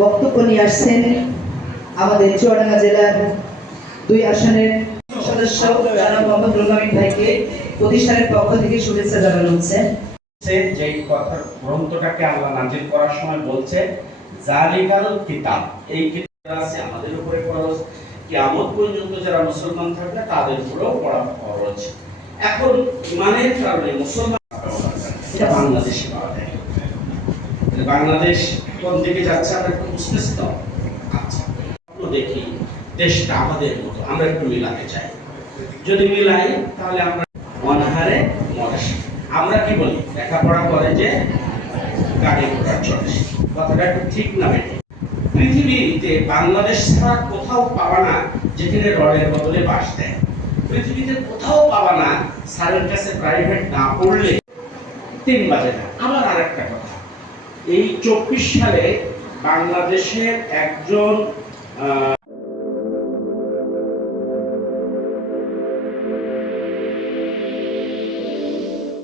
বক্তব্য নিয়ে আসছেন আমাদের চুয়াডাঙ্গা জেলার 2 আসনের সদস্য জনাব মোহাম্মদ রুহুল আমিন ভাইকে প্রতিষ্ঠানের পক্ষ থেকে শুভেচ্ছা জানানো হচ্ছে। যে কথার গ্রন্থটাকে আল্লাহ নাজিল করার সময় বলছে জালিকাল কিতাব, এই কিতাব আছে আমাদের উপরে ফরজ, কিয়ামত পর্যন্ত যারা মুসলমান থাকবে তাদের উপরেও পড়া ফরজ। এখন ইমানের কারণে মুসলমান এটা বাংলাদেশে পাওয়া যায়। বাংলাদেশ কোন দিকে যাচ্ছে আমরা একটু বুঝতেছি তো। আচ্ছা, দেখি দেশটা আমাদের মতো, আমরা একটু মিলাতে চাই। যদি মিলাই তাহলে আমরা অনাহারে মরেশ। আমরা কি বলি, লেখাপড়া করে যে গাড়ি ঘোড়া চলে, কথাটা একটু ঠিক না বেঠিক? পৃথিবীতে বাংলাদেশ ছাড়া কোথাও পাবা না যেখানে রডের বদলে বাঁশ দেয়। পৃথিবীতে কোথাও পাবা না স্যারের কাছে প্রাইভেট না পড়লে 3 বাজে না। আবার আরেকটা কথা, এই 24 সালে বাংলাদেশের একজন